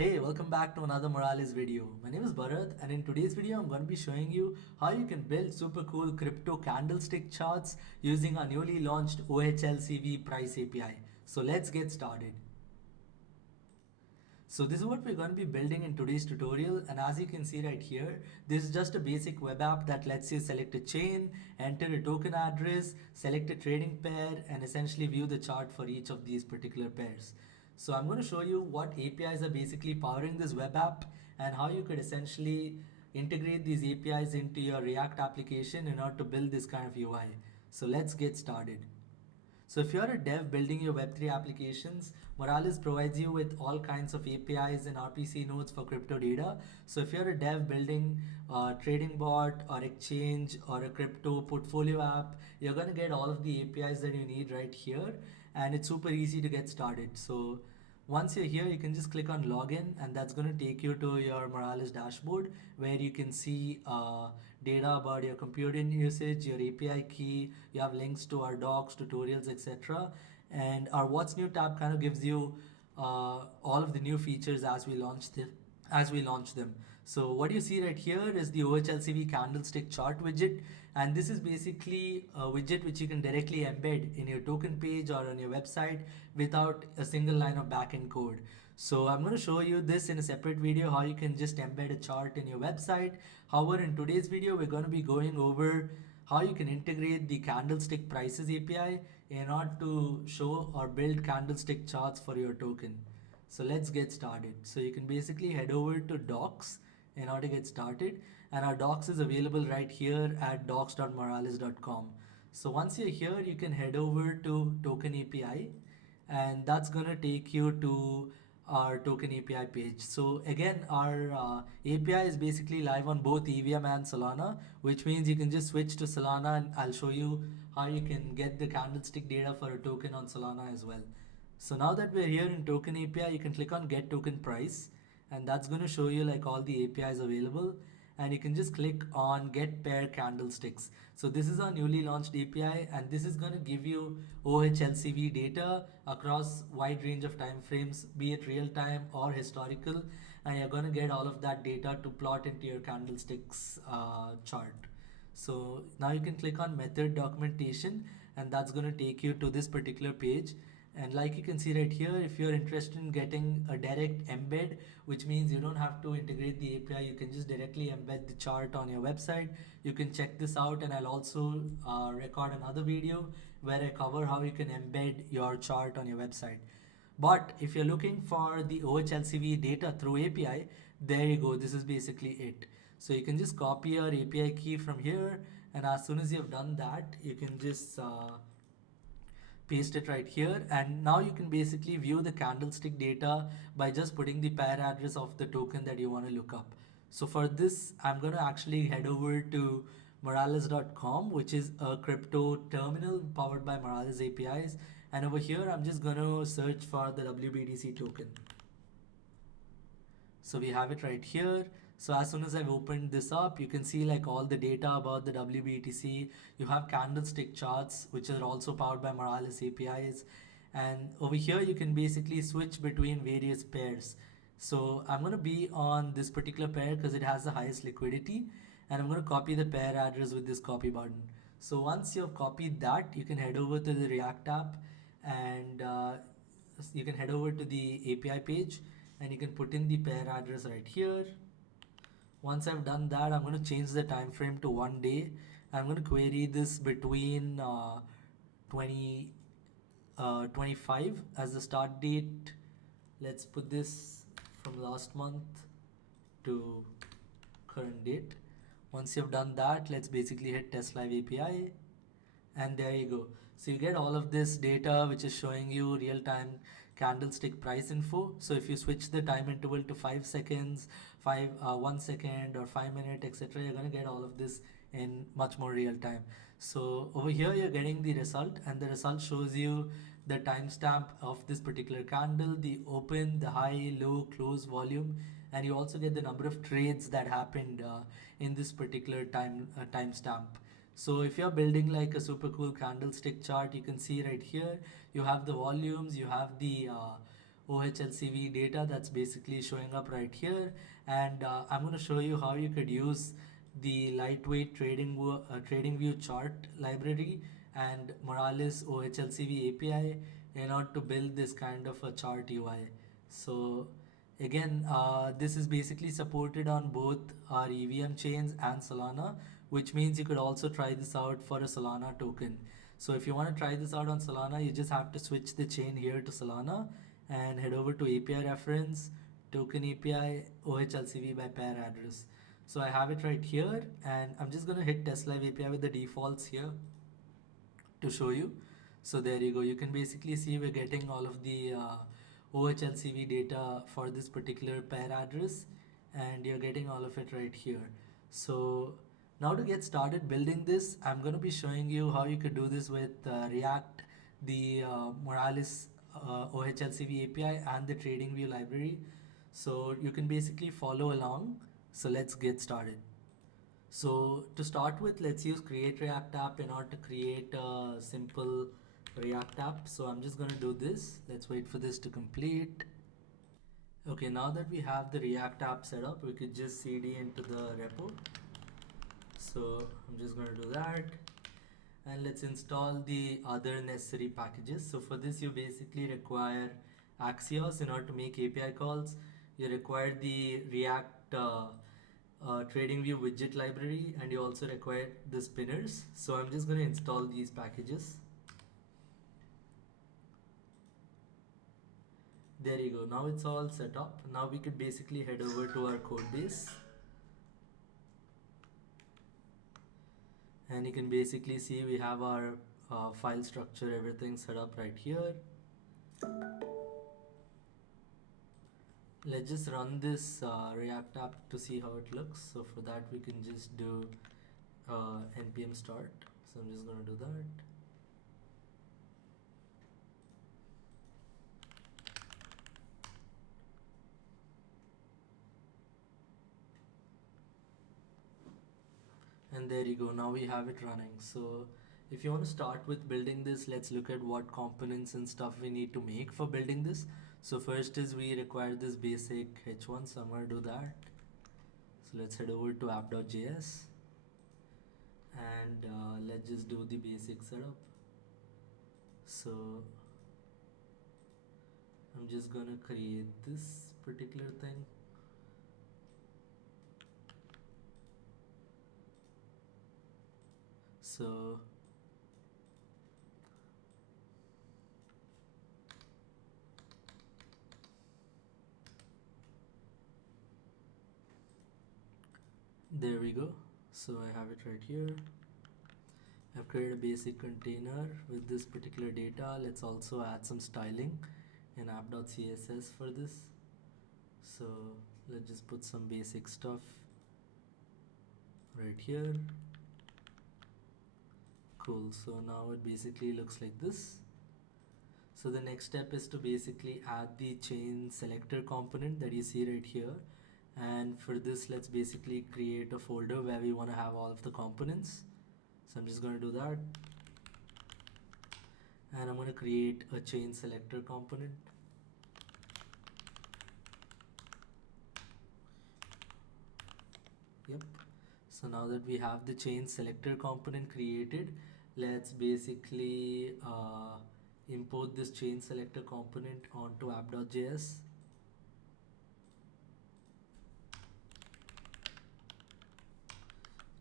Hey, welcome back to another Moralis video. My name is Bharat, and in today's video I'm going to be showing you how you can build super cool crypto candlestick charts using our newly launched OHLCV price API. So let's get started. So this is what we're going to be building in today's tutorial, and as you can see right here, this is just a basic web app that lets you select a chain, enter a token address, select a trading pair, and essentially view the chart for each of these particular pairs. So I'm going to show you what APIs are basically powering this web app and how you could essentially integrate these APIs into your React application in order to build this kind of UI. So let's get started. So if you're a dev building your Web3 applications, Moralis provides you with all kinds of APIs and RPC nodes for crypto data. So if you're a dev building a trading bot or exchange or a crypto portfolio app, you're going to get all of the APIs that you need right here, and it's super easy to get started. So once you're here, you can just click on login, and that's going to take you to your Moralis dashboard where you can see data about your computing usage, your API key. You have links to our docs, tutorials, etc. And our What's New tab kind of gives you all of the new features as we launch them. So what you see right here is the OHLCV candlestick chart widget, and this is basically a widget which you can directly embed in your token page or on your website without a single line of backend code. So I'm going to show you this in a separate video, how you can just embed a chart in your website. However, in today's video, we're going to be going over how you can integrate the candlestick prices API in order to show or build candlestick charts for your token. So let's get started. So you can basically head over to docs in order to get started, and our docs is available right here at docs.moralis.com. So once you're here, you can head over to token API, and that's gonna take you to our token API page. So again, our API is basically live on both EVM and Solana, which means you can just switch to Solana, and I'll show you how you can get the candlestick data for a token on Solana as well. So now that we're here in token API, you can click on get token price, and that's going to show you like all the APIs available, and you can just click on get pair candlesticks. So this is our newly launched API, and this is going to give you OHLCV data across wide range of time frames, be it real time or historical, and you're going to get all of that data to plot into your candlesticks chart. So now you can click on method documentation, and that's going to take you to this particular page. And like you can see right here, if you're interested in getting a direct embed, which means you don't have to integrate the API, you can just directly embed the chart on your website. You can check this out, and I'll also record another video where I cover how you can embed your chart on your website. But if you're looking for the OHLCV data through API, there you go. This is basically it. So you can just copy your API key from here, and as soon as you've done that, you can just paste it right here, and now you can basically view the candlestick data by just putting the pair address of the token that you want to look up. So for this, I'm going to actually head over to moralis.com, which is a crypto terminal powered by Moralis APIs, and over here I'm just going to search for the WBTC token. So we have it right here. So as soon as I've opened this up, you can see like all the data about the WBTC. You have candlestick charts, which are also powered by Moralis APIs. And over here, you can basically switch between various pairs. So I'm going to be on this particular pair because it has the highest liquidity. And I'm going to copy the pair address with this copy button. So once you've copied that, you can head over to the React app, and you can head over to the API page, and you can put in the pair address right here. Once I've done that, I'm going to change the time frame to 1 day. I'm going to query this between 25 as the start date. Let's put this from last month to current date. Once you've done that, let's basically hit test live API, and there you go. So you get all of this data which is showing you real-time candlestick price info. So if you switch the time interval to 5 seconds, 1 second, or 5 minutes, etc., you're going to get all of this in much more real time. So over here you're getting the result, and the result shows you the timestamp of this particular candle, the open, the high, low, close volume, and you also get the number of trades that happened in this particular timestamp. So if you're building like a super cool candlestick chart, you can see right here, you have the volumes, you have the OHLCV data that's basically showing up right here. And I'm going to show you how you could use the lightweight trading view chart library and Moralis OHLCV API in order to build this kind of a chart UI. So again, this is basically supported on both our EVM chains and Solana, which means you could also try this out for a Solana token. So if you want to try this out on Solana, you just have to switch the chain here to Solana and head over to API reference, token API, OHLCV by pair address. So I have it right here, and I'm just going to hit test live API with the defaults here to show you. So there you go. You can basically see we're getting all of the OHLCV data for this particular pair address, and you're getting all of it right here. So now to get started building this, I'm going to be showing you how you could do this with React, the Moralis OHLCV API and the TradingView library. So you can basically follow along. So let's get started. So to start with, let's use create React app in order to create a simple React app. So I'm just going to do this. Let's wait for this to complete. Okay, now that we have the React app set up, we could just cd into the repo. So I'm just going to do that. And let's install the other necessary packages. So for this, you basically require Axios in order to make API calls. You require the React TradingView widget library, and you also require the spinners. So I'm just going to install these packages. There you go. Now it's all set up. Now we could basically head over to our code base. And you can basically see we have our file structure, everything set up right here. Let's just run this React app to see how it looks. So for that we can just do npm start. So I'm just going to do that. And there you go. Now we have it running. So if you want to start with building this, let's look at what components and stuff we need to make for building this. So first is we require this basic h1, so I'm going to do that. So let's head over to app.js and let's just do the basic setup. So I'm just going to create this particular thing. So there we go. So I have it right here. I've created a basic container with this particular data. Let's also add some styling in app.css for this. So let's just put some basic stuff right here. Cool. So now it basically looks like this. So the next step is to basically add the chain selector component that you see right here. And for this, let's basically create a folder where we want to have all of the components. So I'm just going to do that. And I'm going to create a chain selector component. Yep. So now that we have the chain selector component created, let's basically import this chain selector component onto app.js.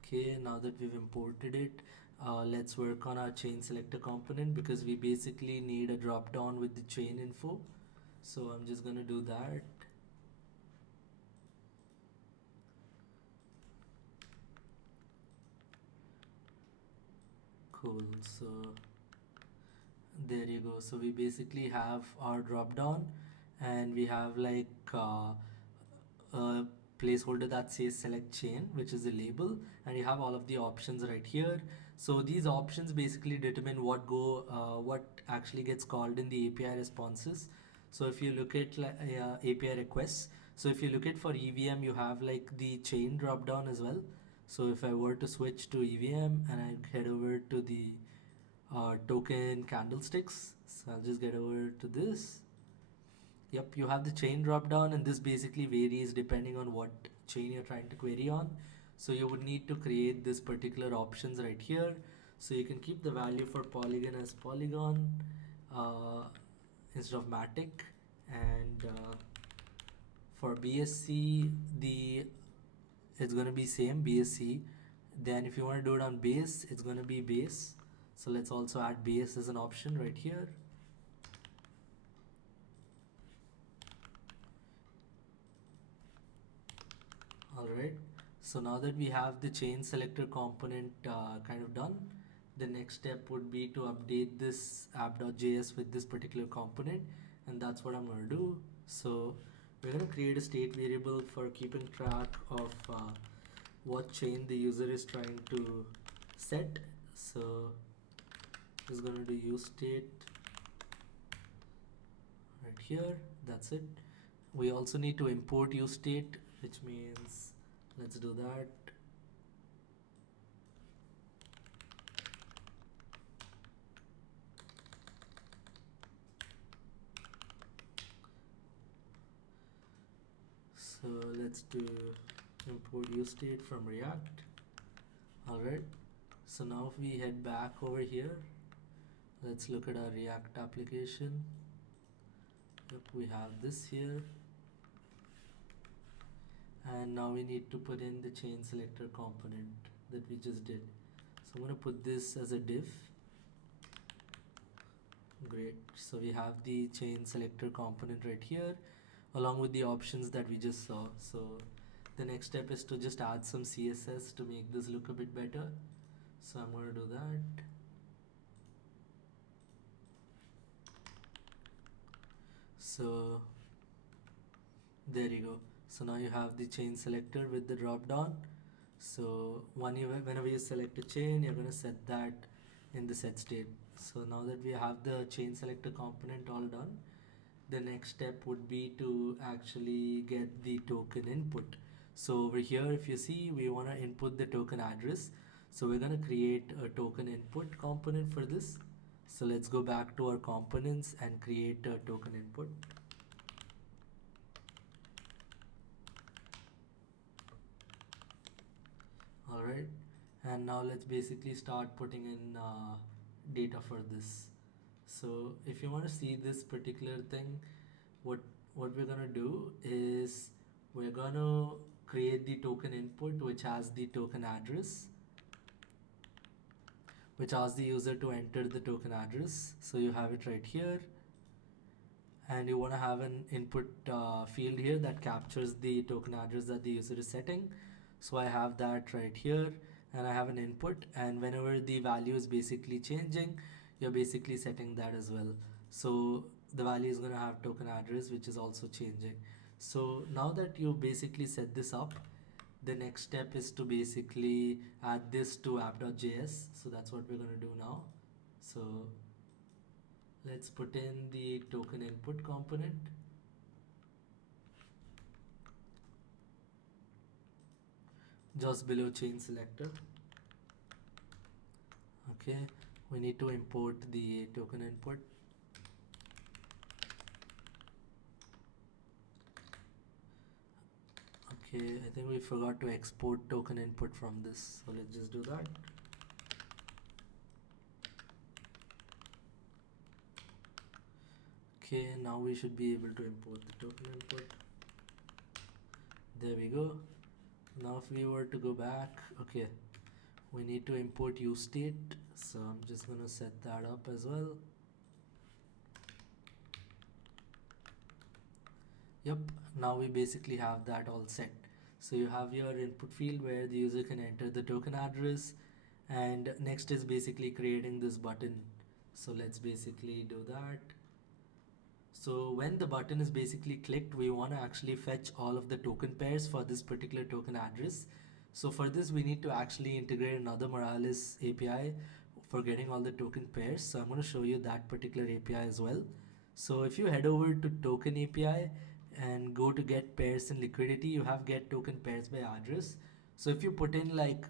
Okay, now that we've imported it, let's work on our chain selector component because we basically need a drop down with the chain info. So I'm just going to do that. Cool. So there you go. So we basically have our drop down, and we have like a placeholder that says select chain, which is a label, and you have all of the options right here. So these options basically determine what actually gets called in the API responses. So if you look at API requests, so if you look at for EVM, you have like the chain drop down as well. So if I were to switch to EVM and I head over to the token candlesticks, so I'll just get over to this. Yep, you have the chain drop down, and this basically varies depending on what chain you're trying to query on. So you would need to create this particular options right here. So you can keep the value for Polygon as Polygon uh, instead of Matic, and for BSC the it's gonna be same BSC. Then if you want to do it on base, it's gonna be base. So let's also add base as an option right here. Alright, so now that we have the chain selector component kind of done, the next step would be to update this app.js with this particular component, and that's what I'm going to do. So we're going to create a state variable for keeping track of what chain the user is trying to set. So is going to do use state right here. That's it. We also need to import use state, which means let's do that. So let's do import use state from React. Alright, so now if we head back over here, let's look at our React application. Yep, we have this here, and now we need to put in the chain selector component that we just did. So I'm going to put this as a div. Great, so we have the chain selector component right here along with the options that we just saw. So the next step is to just add some CSS to make this look a bit better. So I'm going to do that. So there you go. So now you have the chain selector with the drop down. So whenever you select a chain, you're going to set that in the set state. So now that we have the chain selector component all done, the next step would be to actually get the token input. So over here, if you see, we want to input the token address. So we're going to create a token input component for this. So let's go back to our components and create a token input. Alright, and now let's basically start putting in data for this. So if you want to see this particular thing, what we're gonna do is we're gonna create the token input which has the token address, which asks the user to enter the token address. So you have it right here, and you want to have an input field here that captures the token address that the user is setting. So I have that right here, and I have an input, and whenever the value is basically changing, you're basically setting that as well. So the value is going to have token address which is also changing. So now that you basically set this up, the next step is to basically add this to app.js. So that's what we're going to do now. So let's put in the token input component. Just below chain selector. Okay, we need to import the token input. Okay, I think we forgot to export token input from this, so let's just do that. Okay, now we should be able to import the token input. There we go. Now if we were to go back, okay, we need to import use state, so I'm just gonna set that up as well. Yep, now we basically have that all set. So you have your input field where the user can enter the token address, and next is basically creating this button. So let's basically do that. So when the button is basically clicked, we want to actually fetch all of the token pairs for this particular token address. So for this, we need to actually integrate another Moralis API for getting all the token pairs. So I'm going to show you that particular API as well. So if you head over to token API and go to get pairs and liquidity, you have get token pairs by address. So if you put in like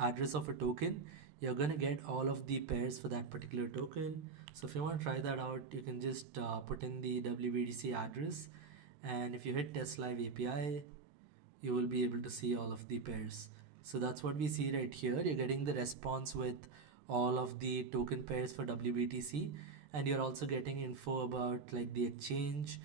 address of a token, you're going to get all of the pairs for that particular token. So if you want to try that out, you can just put in the WBTC address, and if you hit test live API, you will be able to see all of the pairs. So that's what we see right here. You're getting the response with all of the token pairs for WBTC, and you're also getting info about like the exchange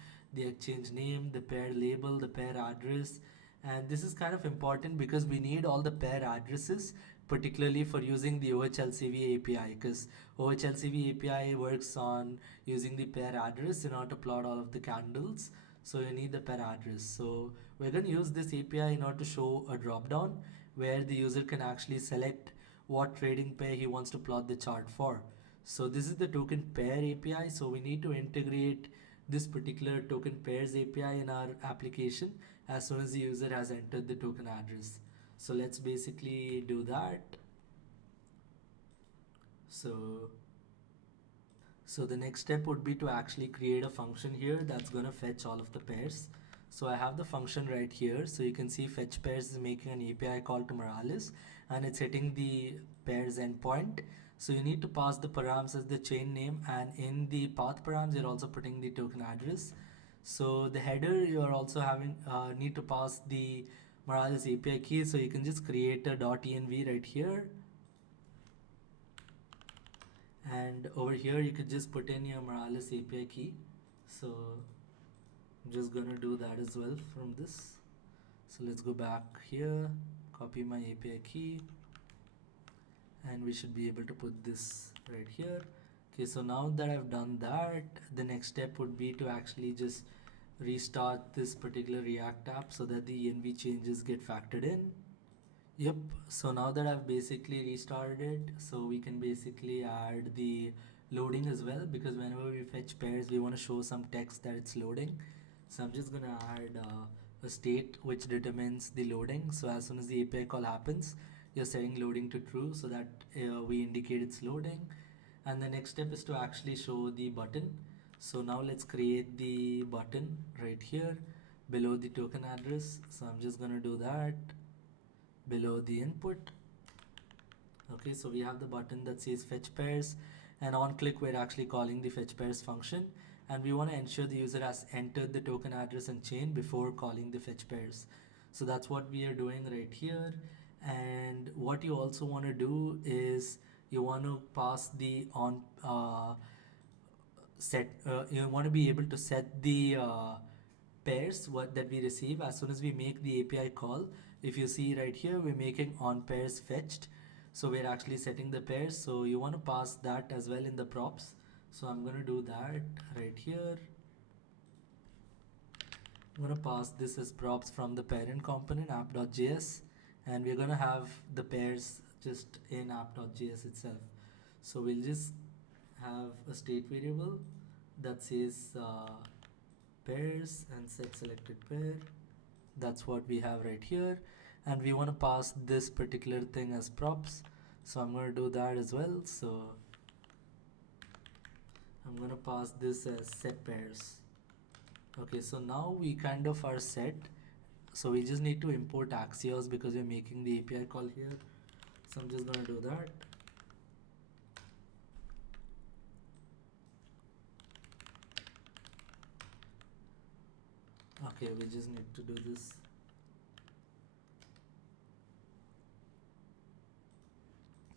name, the pair label, the pair address. And this is kind of important because we need all the pair addresses, particularly for using the OHLCV API, because OHLCV API works on using the pair address in order to plot all of the candles. So you need the pair address. So we're going to use this API in order to show a drop down where the user can actually select what trading pair he wants to plot the chart for. So this is the token pair API. So we need to integrate this particular token pairs API in our application as soon as the user has entered the token address. So let's basically do that. So the next step would be to actually create a function here that's going to fetch all of the pairs. So I have the function right here. So you can see fetch pairs is making an API call to Moralis, and it's hitting the pairs endpoint. So you need to pass the params as the chain name, and in the path params you're also putting the token address. So the header you are also having need to pass the Moralis API key. So you can just create a .env right here. And over here you could just put in your Moralis API key. So I'm just gonna do that as well from this. So let's go back here, copy my API key, and we should be able to put this right here. Okay, so now that I've done that, the next step would be to actually just restart this particular React app so that the env changes get factored in. Yep, so now that I've basically restarted it, so we can basically add the loading as well, because whenever we fetch pairs we want to show some text that it's loading. So I'm just gonna add a state which determines the loading. So as soon as the API call happens, you're setting loading to true so that we indicate it's loading. And the next step is to actually show the button. So now let's create the button right here below the token address. So I'm just gonna do that below the input. Okay, so we have the button that says fetch pairs, and on click we're actually calling the fetch pairs function, and we want to ensure the user has entered the token address and chain before calling the fetch pairs. So that's what we are doing right here. And what you also want to do is you want to pass the on you want to be able to set the pairs that we receive as soon as we make the API call. If you see right here, we're making on pairs fetched, so we're actually setting the pairs. So you want to pass that as well in the props. So I'm going to do that right here. I'm going to pass this as props from the parent component app.js, and we're going to have the pairs just in app.js itself. So we'll just have a state variable that says pairs and set selected pair. That's what we have right here, and we want to pass this particular thing as props. So I'm going to do that as well. So I'm going to pass this as set pairs. Okay, so now we kind of are set. So we just need to import Axios because we're making the API call here. So I'm just going to do that. Okay, we just need to do this.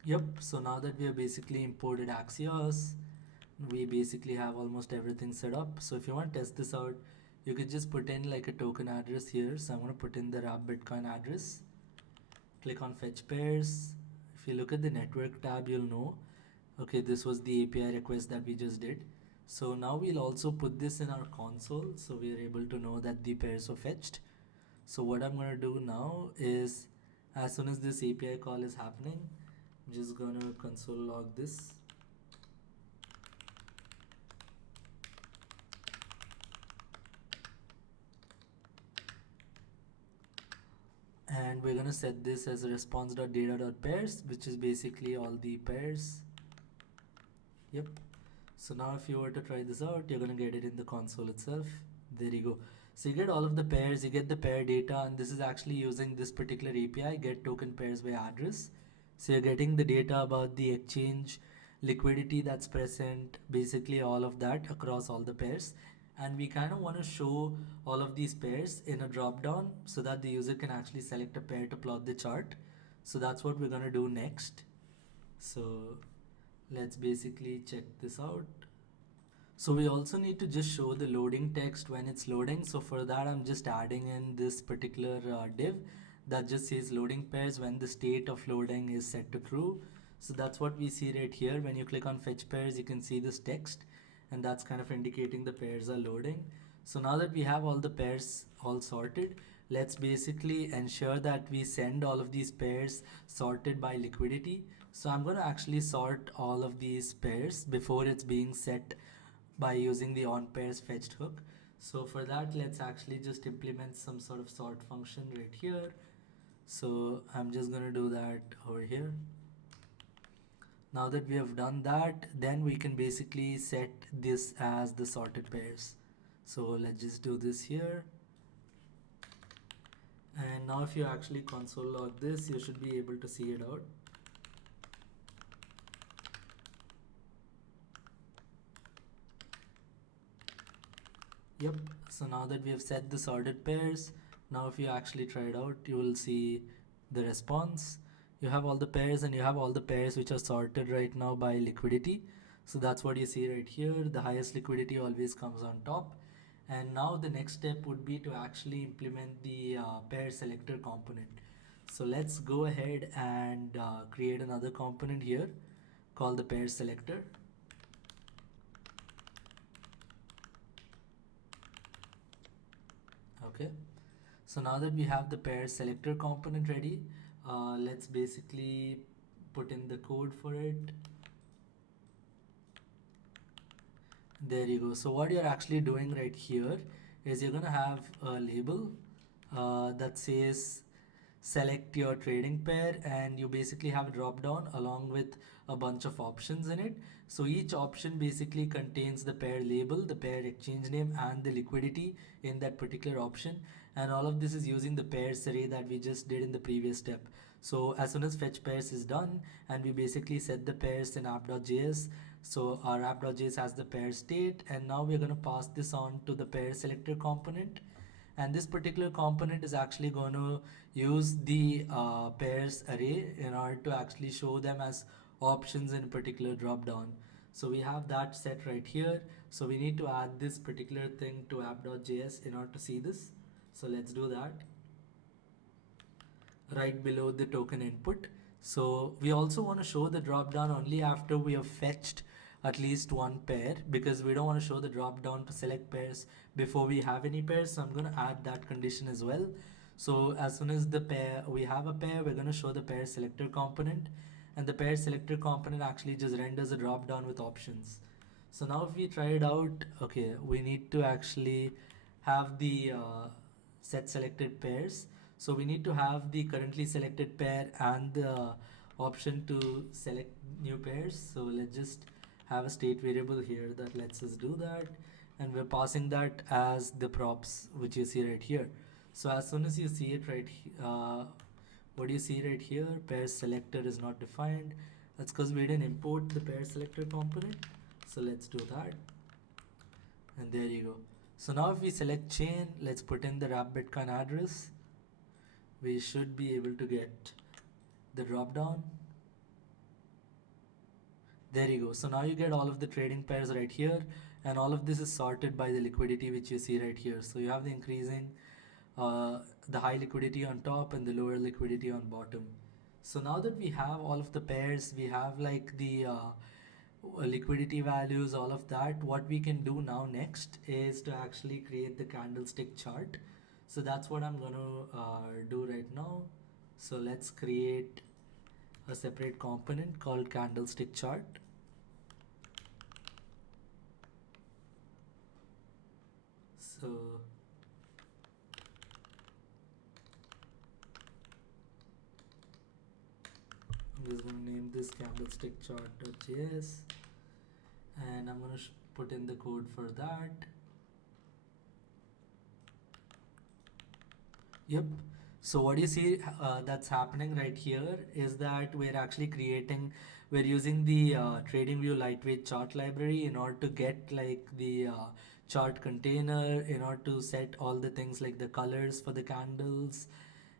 Yep, so now that we have basically imported Axios, we basically have almost everything set up. So if you want to test this out, you could just put in like a token address here. So I'm going to put in the wrap Bitcoin address. Click on fetch pairs. If you look at the network tab, you'll know, okay, this was the API request that we just did. So now we'll also put this in our console, so we are able to know that the pairs were fetched. So what I'm going to do now is, as soon as this API call is happening, I'm just going to console log this. And we're going to set this as response.data.pairs, which is basically all the pairs. Yep. So now if you were to try this out, you're going to get it in the console itself. There you go. So you get all of the pairs, you get the pair data, and this is actually using this particular API, get token pairs by address. So you're getting the data about the exchange liquidity that's present, basically all of that across all the pairs. And we kind of want to show all of these pairs in a drop down so that the user can actually select a pair to plot the chart. So that's what we're going to do next. So let's basically check this out. So we also need to just show the loading text when it's loading. So for that, I'm just adding in this particular div that just says loading pairs when the state of loading is set to true. So that's what we see right here. When you click on fetch pairs, you can see this text, and that's kind of indicating the pairs are loading. So now that we have all the pairs all sorted, let's basically ensure that we send all of these pairs sorted by liquidity. So I'm going to actually sort all of these pairs before it's being set by using the on pairs fetched hook. So for that, let's actually just implement some sort of sort function right here. So I'm just going to do that over here. Now that we have done that, then we can basically set this as the sorted pairs. So let's just do this here. And now if you actually console log this, you should be able to see it out. Yep, so now that we have set the sorted pairs, now if you actually try it out, you will see the response. You have all the pairs and you have all the pairs which are sorted right now by liquidity. So that's what you see right here. The highest liquidity always comes on top. And now the next step would be to actually implement the pair selector component. So let's go ahead and create another component here called the pair selector. Okay, so now that we have the pair selector component ready, let's basically put in the code for it. There you go. So what you're actually doing right here is you're gonna have a label that says select your trading pair, and you basically have a drop down along with a bunch of options in it. So each option basically contains the pair label, the pair exchange name, and the liquidity in that particular option. And all of this is using the pairs array that we just did in the previous step. So as soon as fetch pairs is done and we basically set the pairs in app.js, so our app.js has the pair state, and now we're going to pass this on to the pair selector component. And this particular component is actually going to use the pairs array in order to actually show them as options in a particular drop down. So we have that set right here. So we need to add this particular thing to app.js in order to see this. So let's do that right below the token input. So we also want to show the drop down only after we have fetched at least one pair, because we don't want to show the drop down to select pairs before we have any pairs. So I'm going to add that condition as well. So as soon as we have a pair, we're going to show the pair selector component, and the pair selector component actually just renders a drop down with options. So now if we try it out, okay, we need to actually have the set selected pairs. So we need to have the currently selected pair and the option to select new pairs. So let's just have a state variable here that lets us do that, and we're passing that as the props which you see right here. So as soon as you see it right what you see right here, pair selector is not defined. That's because we didn't import the pair selector component. So let's do that, and there you go. So now if we select chain, let's put in the wrap Bitcoin address, we should be able to get the drop down. There you go. So now you get all of the trading pairs right here, and all of this is sorted by the liquidity which you see right here. So you have the increasing, the high liquidity on top and the lower liquidity on bottom. So now that we have all of the pairs, we have like the liquidity values, all of that. What we can do now next is to actually create the candlestick chart. So that's what I'm going to do right now. So let's create a separate component called candlestick chart. So I'm just going to name this candlestick chart.js, and I'm going to put in the code for that. Yep. So what you see that's happening right here is that we're using the TradingView lightweight chart library in order to get like the chart container, in order to set all the things like the colors for the candles,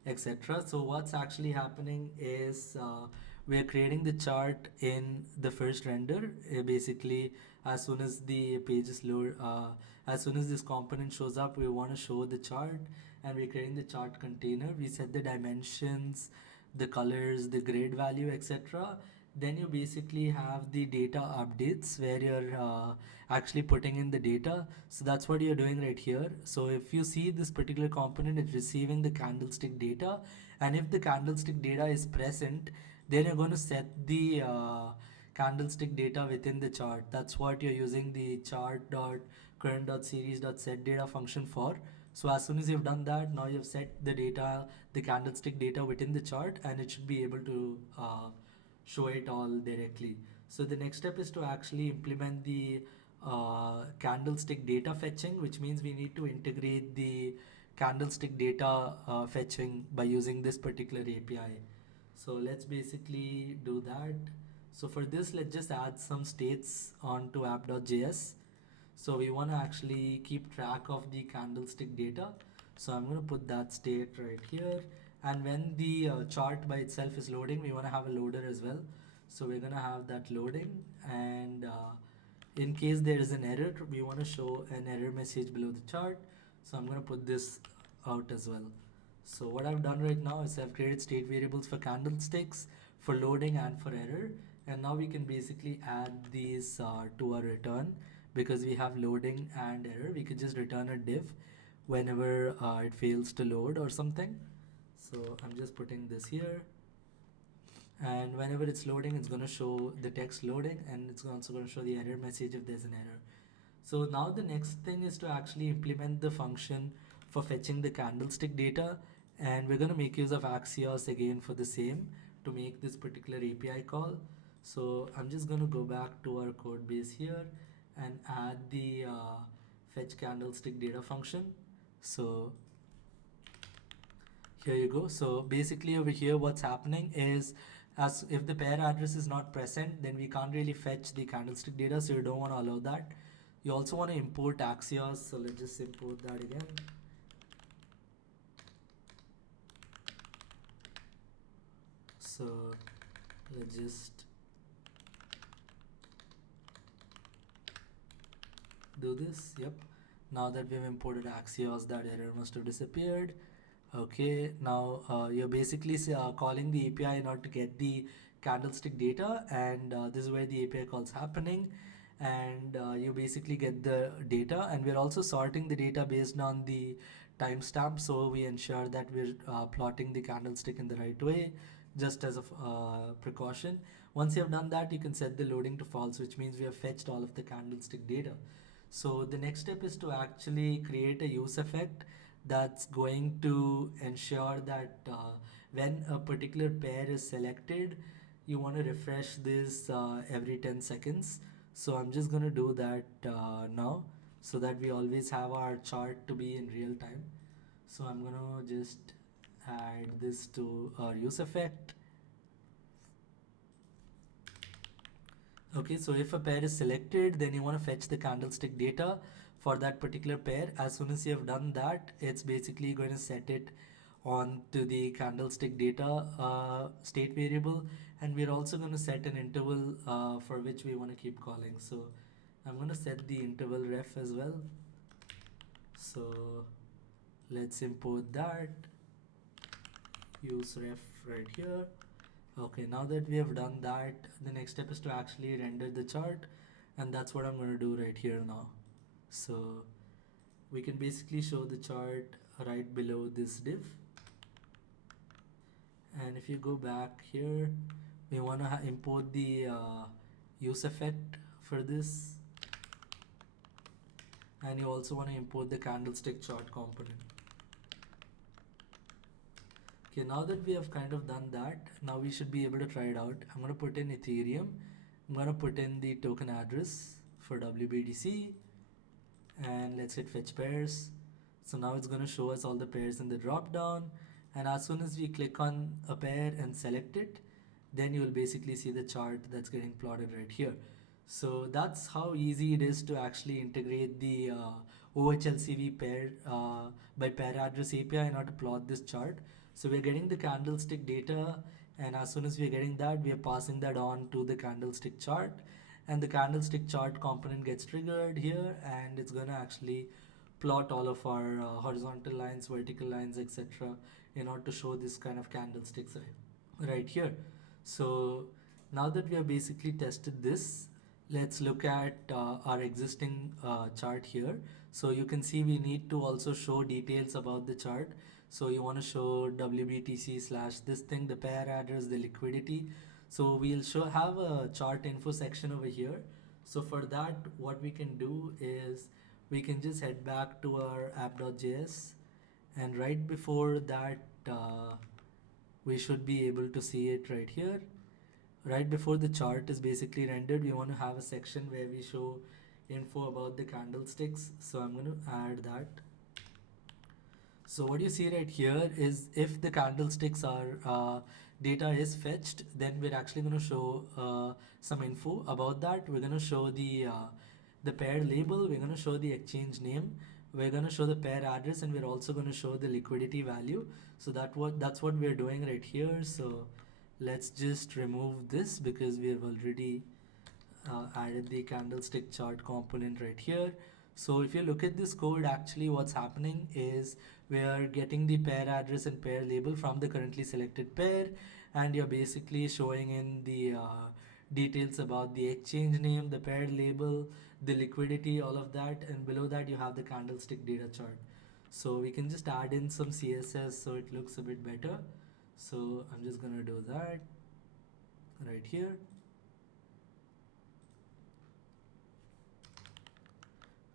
etc. So what's actually happening is we are creating the chart in the first render. Basically, as soon as the page is load, as soon as this component shows up, we want to show the chart, and we're creating the chart container. We set the dimensions, the colors, the grade value, etc. Then you basically have the data updates where you're actually putting in the data. So that's what you're doing right here. So if you see this particular component, it's receiving the candlestick data, and if the candlestick data is present, then you're going to set the candlestick data within the chart. That's what you're using the chart.current.series.set data function for. So as soon as you've done that, now you've set the data, the candlestick data within the chart, and it should be able to show it all directly. So the next step is to actually implement the candlestick data fetching, which means we need to integrate the candlestick data fetching by using this particular API. So let's basically do that. So for this, let's just add some states onto app.js. So we want to actually keep track of the candlestick data. So I'm going to put that state right here. And when the chart by itself is loading, we want to have a loader as well. So we're going to have that loading. And in case there is an error, we want to show an error message below the chart. So I'm going to put this out as well. So what I've done right now is I've created state variables for candlesticks, for loading and for error. And now we can basically add these to our return. Because we have loading and error, we could just return a div whenever it fails to load or something. So I'm just putting this here, and whenever it's loading, it's going to show the text loading, and it's also going to show the error message if there's an error. So now the next thing is to actually implement the function for fetching the candlestick data, and we're going to make use of Axios again for the same to make this particular API call. So I'm just going to go back to our code base here and add the fetch candlestick data function. So here you go. So basically over here what's happening is, as if the pair address is not present, then we can't really fetch the candlestick data, so you don't want to allow that. You also want to import Axios, so let's just import that again. So let's just do this. Yep, now that we've imported Axios, that error must have disappeared. Okay, now you're basically calling the API in order to get the candlestick data, and this is where the API call is happening, and you basically get the data, and we're also sorting the data based on the timestamp, so we ensure that we're plotting the candlestick in the right way, just as a precaution. Once you have done that, you can set the loading to false, which means we have fetched all of the candlestick data. So the next step is to actually create a use effect that's going to ensure that when a particular pair is selected, you want to refresh this every 10 seconds. So I'm just going to do that now, so that we always have our chart to be in real time. So I'm going to just add this to our use effect. Okay, so if a pair is selected, then you want to fetch the candlestick data for that particular pair. As soon as you have done that, it's basically going to set it on to the candlestick data state variable, and we're also going to set an interval for which we want to keep calling. So I'm going to set the interval ref as well. So let's import that, use ref right here. Okay, now that we have done that, the next step is to actually render the chart, and that's what I'm going to do right here now. So we can basically show the chart right below this div, and if you go back here, we want to import the use effect for this, and you also want to import the candlestick chart component. Okay, now that we have kind of done that, now we should be able to try it out. I'm going to put in Ethereum. I'm going to put in the token address for WBTC, and let's hit fetch pairs. So now it's going to show us all the pairs in the drop down, And as soon as we click on a pair and select it, then you will basically see the chart that's getting plotted right here. So that's how easy it is to actually integrate the OHLCV pair by pair address API in order to plot this chart. So we're getting the candlestick data, and as soon as we're getting that, we are passing that on to the candlestick chart, and the candlestick chart component gets triggered here, and it's gonna actually plot all of our horizontal lines, vertical lines, etc. in order to show this kind of candlesticks right here. So now that we have basically tested this, let's look at our existing chart here. So you can see we need to also show details about the chart. So you want to show WBTC slash this thing, the pair address, the liquidity. So we'll have a chart info section over here. So for that, what we can do is we can just head back to our app.js, and right before that we should be able to see it right here. Right before the chart is basically rendered, we want to have a section where we show info about the candlesticks. So I'm going to add that. So what you see right here is if the candlesticks are data is fetched, then we're actually going to show some info about that. We're going to show the pair label, we're going to show the exchange name, we're going to show the pair address, and we're also going to show the liquidity value. So that's what we're doing right here. So let's just remove this because we have already added the candlestick chart component right here. So if you look at this code, actually what's happening is we are getting the pair address and pair label from the currently selected pair, and you're basically showing in the details about the exchange name, the pair label, the liquidity, all of that, and below that you have the candlestick data chart. So we can just add in some CSS so it looks a bit better. So I'm just gonna do that right here.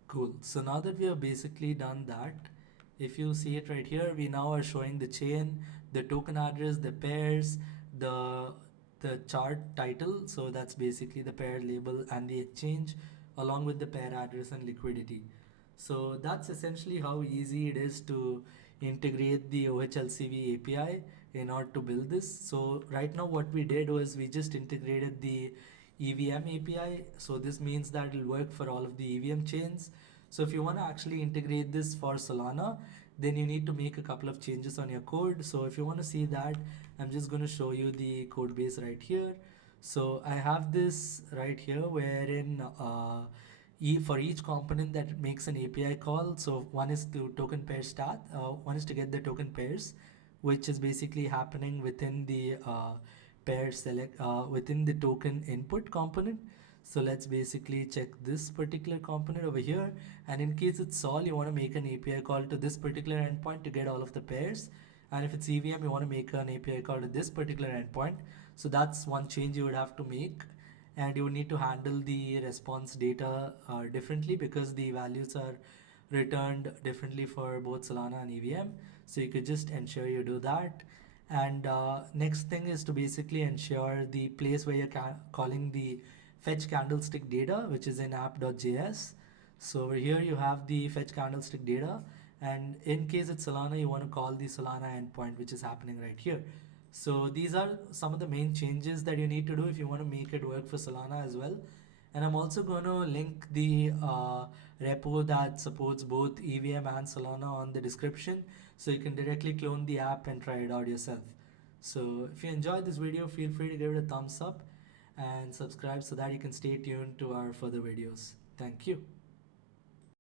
Cool. So now that we have basically done that, if you see it right here, we now are showing the chain, the token address, the pairs, the chart title. So that's basically the pair label and the exchange, along with the pair address and liquidity. So that's essentially how easy it is to integrate the OHLCV API in order to build this. So right now what we did was we just integrated the EVM API. So this means that it will work for all of the EVM chains. So if you want to actually integrate this for Solana, then you need to make a couple of changes on your code. So if you want to see that, I'm just going to show you the code base right here. So I have this right here wherein for each component that makes an API call. So one is to token pair stat, one is to get the token pairs, which is basically happening within the pair select within the token input component. So let's basically check this particular component over here, and in case it's Sol, you want to make an API call to this particular endpoint to get all of the pairs, and if it's EVM, you want to make an API call to this particular endpoint. So that's one change you would have to make, and you would need to handle the response data differently because the values are returned differently for both Solana and EVM. So you could just ensure you do that. And next thing is to basically ensure the place where you're calling the fetch candlestick data, which is in app.js. So over here you have the fetch candlestick data, and in case it's Solana, you want to call the Solana endpoint, which is happening right here. So these are some of the main changes that you need to do if you want to make it work for Solana as well. And I'm also going to link the repo that supports both EVM and Solana on the description, so you can directly clone the app and try it out yourself. So if you enjoyed this video, feel free to give it a thumbs up and subscribe so that you can stay tuned to our further videos. Thank you.